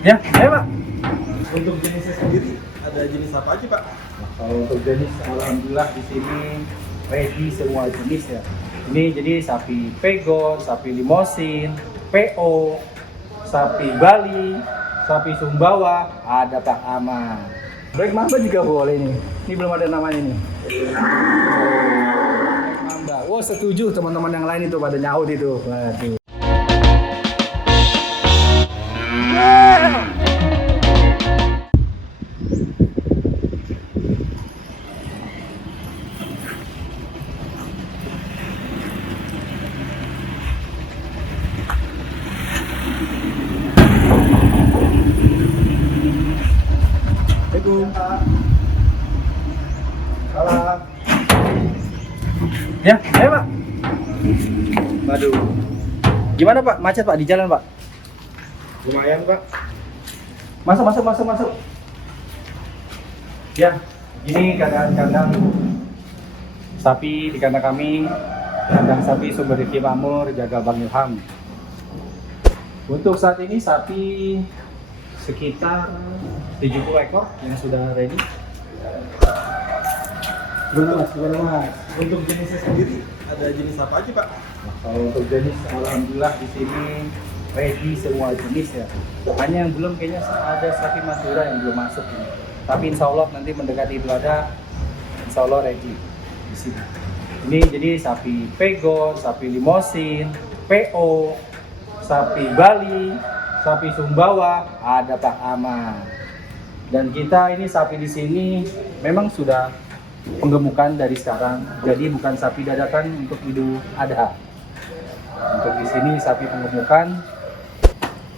Ya, ayo Pak. Untuk jenisnya sendiri ada jenis apa aja Pak? Kalau untuk jenis, alhamdulillah di sini ready semua jenis ya. Ini jadi sapi Pegon, sapi Limosin, PO, sapi Bali, sapi Sumbawa, ada Pak Aman. Black Mamba juga boleh nih. Ini belum ada namanya nih. Black Mamba. Oh, setuju teman-teman yang lain itu pada nyaut itu. Waduh. Assalamualaikum. Salam. Ya, ayo Pak. Waduh. Gimana Pak? Macet Pak di jalan Pak? Lumayan Pak. Masuk. Ya, ini kandang sapi di kandang kami. Kandang sapi Sumber Riki Makmur, jaga Bang Ilham. Untuk saat ini sapi sekitar 70 ekor yang sudah ready. Gimana mas? Untuk jenisnya sendiri ada jenis apa aja Pak? Kalau untuk jenis, alhamdulillah di sini ready semua jenis ya. Hanya yang belum kayaknya ada sapi Madura yang belum masuk ini. Tapi insya Allah nanti mendekati Idul Adha, insya Allah ready di sini. Ini jadi sapi Pegon, sapi Limosin, PO, sapi Bali, sapi Sumbawa, ada Pak Aman. Dan kita ini sapi di sini memang sudah penggemukan dari sekarang. Jadi bukan sapi dadakan untuk Idul Adha. Untuk di sini sapi penggemukan.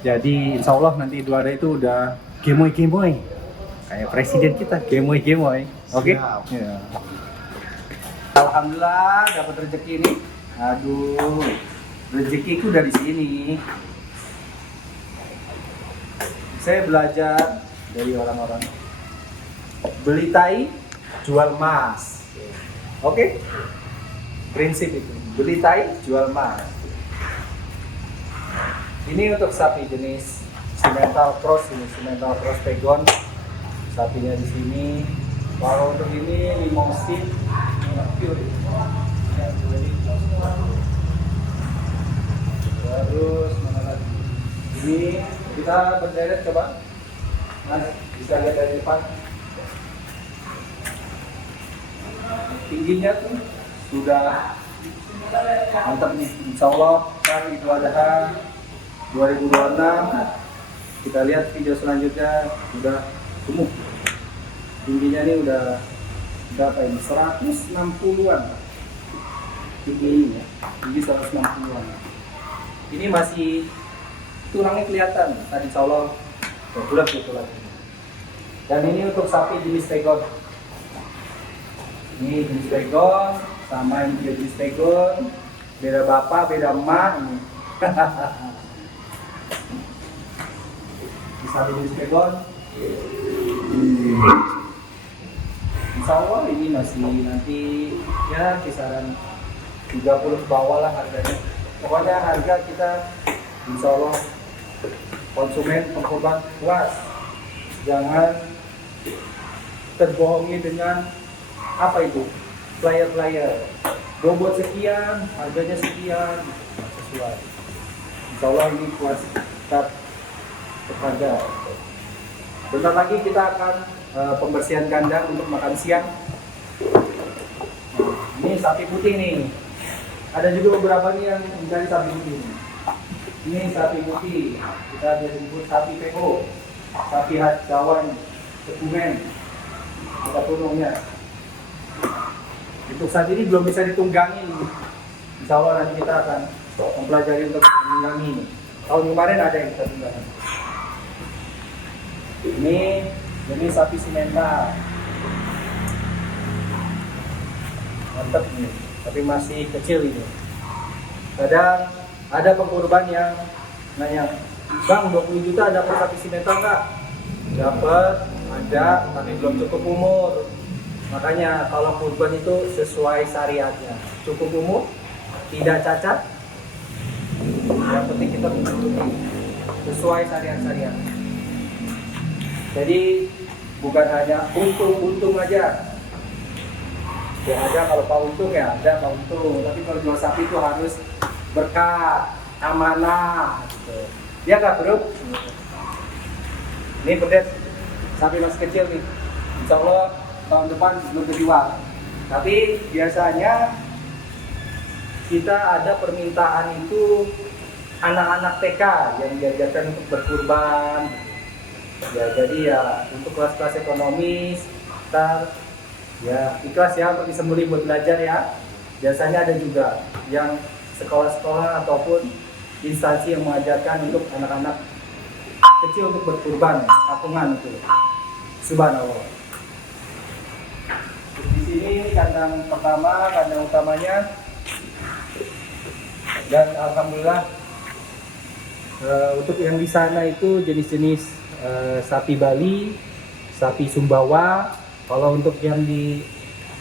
Jadi insya Allah nanti Idul Adha itu udah gemoy. Kayak presiden kita gemoy. Oke? Siap. Ya. Alhamdulillah dapat rezeki nih. Aduh, rezekiku dari sini. Saya belajar dari orang-orang. Beli tai, jual emas. Oke? Prinsip itu. Beli tai, jual emas. Ini untuk sapi jenis Simmental Cross, ini Simmental Cross Pegon. Sapinya di sini. Kalau untuk ini Limosin pure. Terus mana lagi? Ini kita berderet coba. Mas, bisa lihat dari depan. Tingginya tuh sudah mantap nih. Insya Allah kan Idul Adha 2026. Kita lihat video selanjutnya udah gemuk. Tingginya ini udah berapa ini? 160-an. Tinggi ini ya. Tinggi 160-an. Ini masih tulangnya kelihatan. Tadi insya Allah bulat gitu lagi. Dan ini untuk sapi jenis Pegon. Ini jenis Pegon sama yang juga jenis Pegon. Beda bapak, beda emak. Ini sapi jenis Pegon. Insya Allah ini masih nanti ya kisaran 30 ke bawah lah harganya. Pokoknya harga kita insya Allah konsumen pengkorban puas. Jangan terbohongi dengan apa itu flyer bobot sekian, harganya sekian, sesuai. Insya Allah ini puas tetap harga. Bentar lagi kita akan pembersihan kandang untuk makan siang. Ini sapi putih nih. Ada juga beberapa nih yang mencari sapi putih. Ini sapi putih. Kita ada sebut sapi PO, sapi Jawa, Kebumen. Ada punungnya. Untuk saat ini belum bisa ditunggangin. Insya Allah nanti kita akan mempelajari untuk menunggangi. Tahun kemarin ada yang kita tunggangi. Ini sapi Simmental. Mantap nih, tapi masih kecil ini. Kadang ada pengkorban yang nanya, Bang 20 juta dapat sapi Simmental nggak? Dapat, ada, tapi belum cukup umur. Makanya kalau kurban itu sesuai syariatnya, cukup umur, tidak cacat. Yang penting kita menuruti. sesuai syariat-syariat. Jadi bukan hanya untung aja. Ya ada kalau Pak Untung ya ada Pak Untung, tapi kalau jual sapi itu harus berkah, amanah gitu. Ya nggak bro? Ini pendet sapi masih kecil nih, insya Allah tahun depan belum terjual. Tapi biasanya kita ada permintaan itu anak-anak TK yang diajarkan untuk berkurban. Ya jadi ya untuk kelas-kelas ekonomis kita ya ikhlas ya untuk disembelih buat belajar ya. Biasanya ada juga yang sekolah-sekolah ataupun instansi yang mengajarkan untuk anak-anak kecil untuk berkurban, patungan itu. Subhanallah. Di sini kandang pertama, kandang utamanya, dan alhamdulillah untuk yang di sana itu jenis-jenis sapi Bali, sapi Sumbawa. Kalau untuk yang di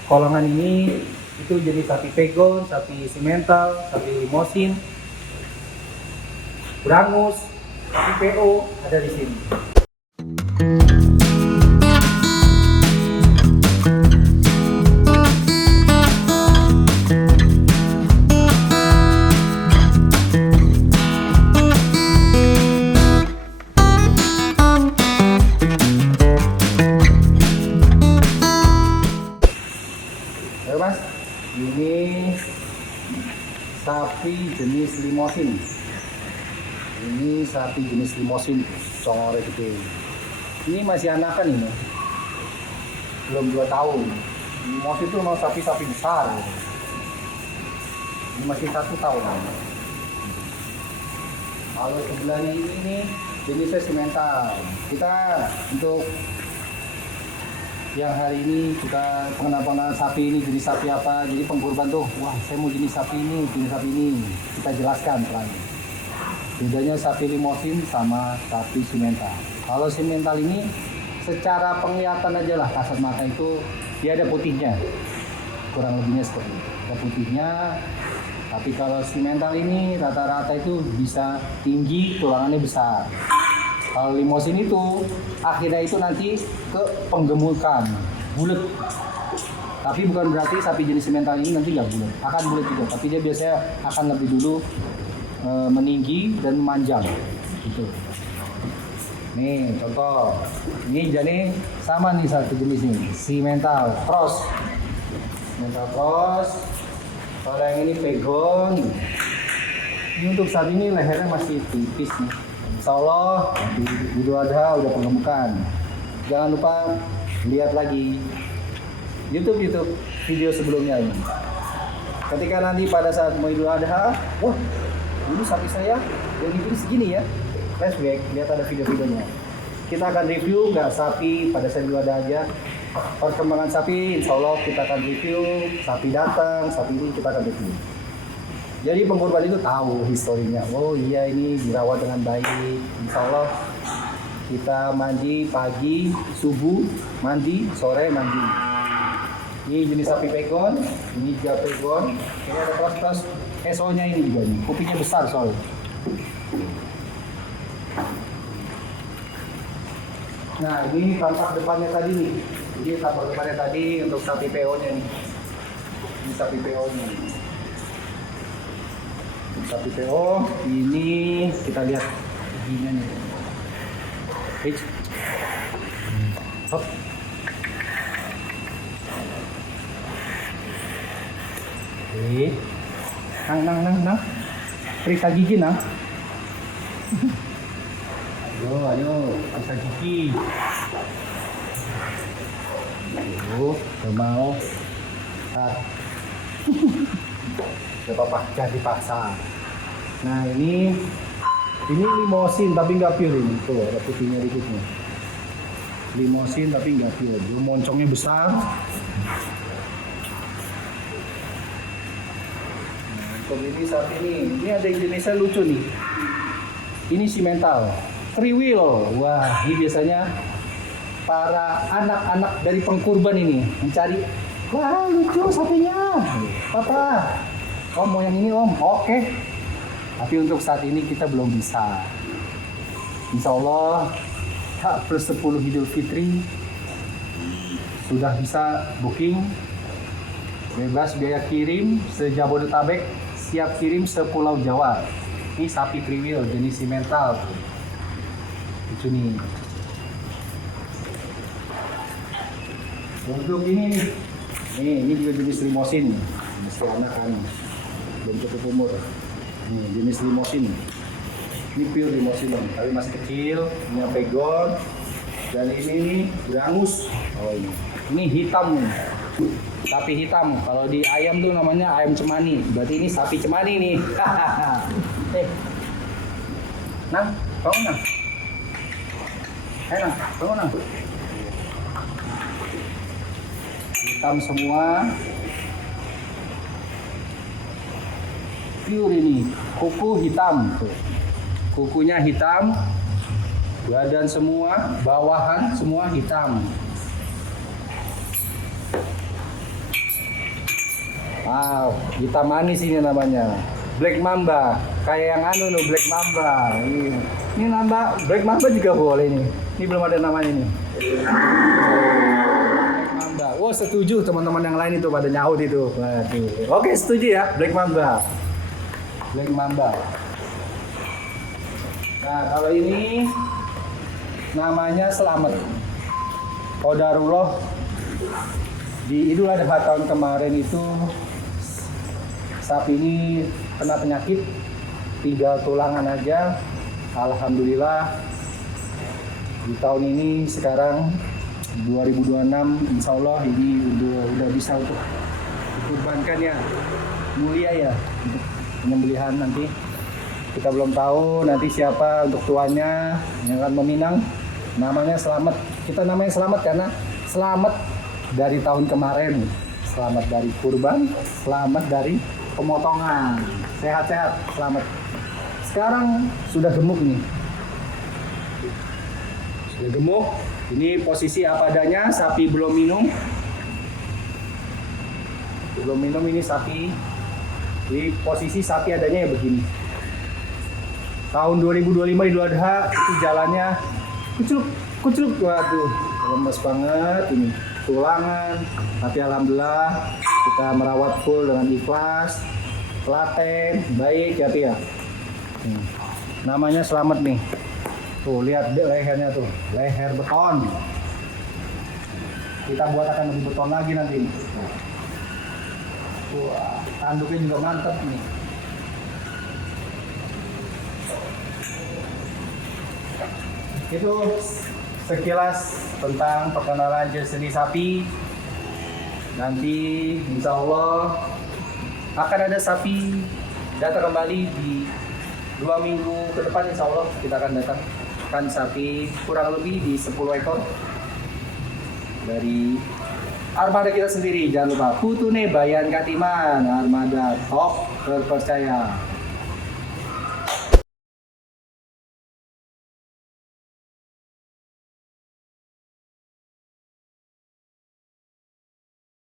kolangan ini itu jenis sapi Pegon, sapi Simental, sapi Limosin, Brangus, sapi PO ada di sini. Mas, ini sapi jenis Limosin. Ini sapi jenis Limosin, congore gede. Ini masih anakan ini, belum 2 tahun. Limosin itu mau sapi-sapi besar. Ini masih 1 tahun. Kalau sebelah ini jenisnya Simental. Kita untuk yang hari ini kita pengenalan sapi ini jenis sapi apa, jadi pengkurban tuh, wah saya mau jenis sapi ini, kita jelaskan pelan. Bedanya sapi Limosin sama sapi Simental. Kalau Simental ini secara penglihatan aja lah kasat mata itu dia ada putihnya, kurang lebihnya seperti itu. Ada putihnya, tapi kalau Simental ini rata-rata itu bisa tinggi, tulangannya besar. Kalau Limosin itu akhirnya itu nanti ke penggemukan, bulat. Tapi bukan berarti sapi jenis Simental ini nanti nggak bulat, akan bulat juga. Tapi dia biasanya akan lebih dulu meninggi dan memanjang, gitu. Nih contoh, ini jadi sama nih satu jenis nih, Simental Cross. Simental Cross. Kalau yang ini Pegon. Ini untuk saat ini lehernya masih tipis nih. Insya Allah di Idul Adha udah penggemukan. Jangan lupa lihat lagi YouTube video sebelumnya ini. Ketika nanti pada saat mau Idul Adha, wah dulu sapi saya yang ini segini ya. Flashback, lihat ada video-videonya. Kita akan review nggak sapi pada saat Idul Adha aja. Perkembangan sapi, insya Allah kita akan review. Sapi datang, sapi ini kita akan review. Jadi pengkurban itu tahu historinya. Oh iya ini dirawat dengan baik. Insya Allah kita mandi pagi, subuh mandi, sore mandi. Ini jenis sapi Pegon, ini juga Pegon. Ini ada kelas-kelas SO-nya ini juga nih. Kupingnya besar soalnya. Nah ini tampak depannya tadi nih. Jadi tampak depannya tadi untuk sapi PO-nya nih. Ini sapi PO-nya. Sapi PO ini kita lihat giginya nih. Hop. Nang. Periksa gigi nang. Ayo, periksa gigi. Udah mau. Gak apa-apa, jangan dipaksa. Nah ini Limosin tapi nggak pure ini. Tuh ada putihnya dikit nih. Limosin tapi nggak pure. Dia moncongnya besar. Nah, untuk ini saat ini ada Indonesia lucu nih. Ini Simental, kriwil. Wah ini biasanya para anak-anak dari pengkurban ini mencari. Wah lucu sapinya. Papa, om mau yang ini om. Oke. Tapi untuk saat ini kita belum bisa. Insya Allah H+10 Idul Fitri sudah bisa booking, bebas biaya kirim se-Jabodetabek, siap kirim se-Pulau Jawa. Ini sapi kriwil jenis simental. Itu nih. Untuk ini nih, ini juga jenis limosin, jenis anakan, belum cukup umur. Nih jenis limosin. Ini pure limosin, tapi masih kecil, punya pegon. Dan ini nih berangus. Oh ini hitam nih. Sapi hitam. Kalau di ayam tuh namanya ayam cemani. Berarti ini sapi cemani nih. Nang, bangun nang. Nang, bangun nang. Hitam semua. Pure ini, kuku hitam. Tuh. Kukunya hitam, badan semua, bawahan semua hitam. Wow, hitam manis ini namanya. Black Mamba, kayak yang Black Mamba. Ini nama Black Mamba juga boleh nih. Ini belum ada namanya nih. Black Mamba. Oh setuju teman-teman yang lain itu pada nyaut itu. Waduh. Oke setuju ya, Black Mamba. Black Mamba. Nah kalau ini namanya Selamat. Qadarullah di Idul Adha tahun kemarin itu sapi ini kena penyakit, tinggal tulangan aja. Alhamdulillah di tahun ini sekarang 2026 insya Allah ini udah bisa untuk dikurbankan ya, mulia ya untuk penyembelihan nanti. Kita belum tahu nanti siapa untuk tuannya yang akan meminang. Namanya Selamat. Kita namanya Selamat karena selamat dari tahun kemarin. Selamat dari kurban, selamat dari pemotongan. Sehat-sehat, selamat. Sekarang sudah gemuk nih. Sudah gemuk. Ini posisi apa adanya, sapi belum minum. Belum minum ini sapi. Di posisi sapi adanya ya begini. Tahun 2025 Idul Adha itu jalannya kucluk, waduh, lemes banget ini, tulangan. Tapi alhamdulillah kita merawat full dengan ikhlas, telaten, baik ya Tia. Namanya Selamat nih. Tuh lihat deh lehernya tuh, leher beton. Kita buat akan lebih beton lagi nanti. Wah, tanduknya juga mantap nih. Itu sekilas tentang perkenalan jenis sapi. Nanti insya Allah akan ada sapi datang kembali di 2 minggu ke depan. Insya Allah kita akan datangkan sapi kurang lebih di 10 ekor dari armada kita sendiri. Jangan lupa Putune Bayan Katiman, armada top terpercaya.